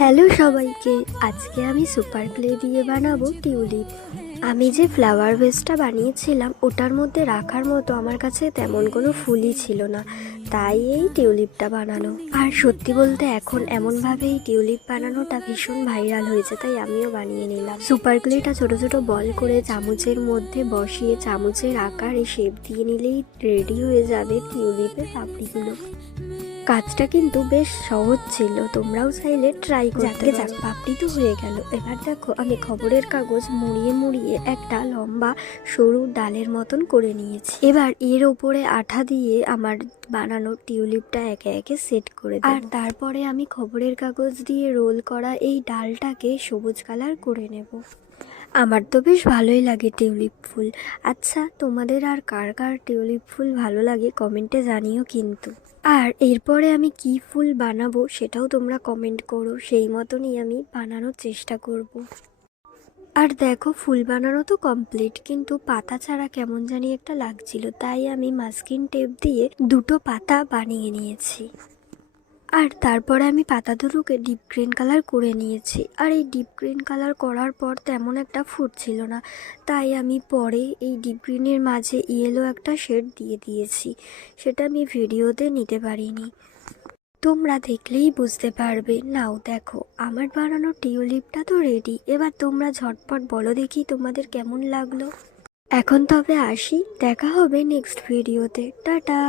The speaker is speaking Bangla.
হ্যালো সবাইকে, আজকে আমি সুপার ক্লে দিয়ে বানাবো টিউলিপ। আমি যে ফ্লাওয়ার ভেসটা বানিয়েছিলাম ওটার মধ্যে রাখার মতো আমার কাছে তেমন কোনো ফুলই ছিল না, তাই এই টিউলিপটা বানানো। আর সত্যি বলতে এখন এমনভাবে এই টিউলিপ বানানোটা ভীষণ ভাইরাল হয়েছে, তাই আমিও বানিয়ে নিলাম। সুপার ক্লেটা ছোট ছোট বল করে চামচের মধ্যে বসিয়ে চামচের আকারে শেপ দিয়ে নিলেই রেডি হয়ে যাবে টিউলিপের পাপড়িগুলো। কাজটা কিন্তু বেশ সহজ ছিল, তোমরাও চাইলে ট্রাই করতে পারো। যাক, পাপড়ি তো হয়ে গেল। এবার দেখো, আমি খবরের কাগজ মুড়িয়ে মুড়িয়ে একটা লম্বা সরু ডালের মতন করে নিয়েছি। এবার এর ওপরে আঠা দিয়ে আমার বানানো টিউলিপটা একে একে সেট করে দেব। আর তারপরে আমি খবরের কাগজ দিয়ে রোল করা এই ডালটাকে সবুজ কালার করে নেব। আমার তো বেশ ভালোই লাগে টিউলিপ ফুল। আচ্ছা, তোমাদের আর কার কার টিউলিপ ফুল ভালো লাগে কমেন্টে জানিও কিন্তু। আর এরপরে আমি কি ফুল বানাবো সেটাও তোমরা কমেন্ট করো, সেই মতনই আমি বানানোর চেষ্টা করব। আর দেখো, ফুল বানানো তো কমপ্লিট, কিন্তু পাতা ছাড়া কেমন জানি একটা লাগছিল, তাই আমি মাস্কিং টেপ দিয়ে দুটো পাতা বানিয়ে নিয়েছি। আর তারপরে আমি পাতা দুটোকে ডিপ গ্রিন কালার করে নিয়েছি। আর এই ডিপ গ্রিন কালার করার পর তেমন একটা ফুটছিল না, তাই আমি পরে এই ডিপ গ্রিনের মাঝে ইয়েলো একটা শেড দিয়ে দিয়েছি। সেটা আমি ভিডিওতে নিতে পারিনি, তোমরা দেখলেই বুঝতে পারবে। নাও দেখো, আমার বানানো টিউলিপটা তো রেডি। এবার তোমরা ঝটপট বলো দেখি তোমাদের কেমন লাগলো। এখন তবে আসি, দেখা হবে নেক্সট ভিডিওতে। টাটা।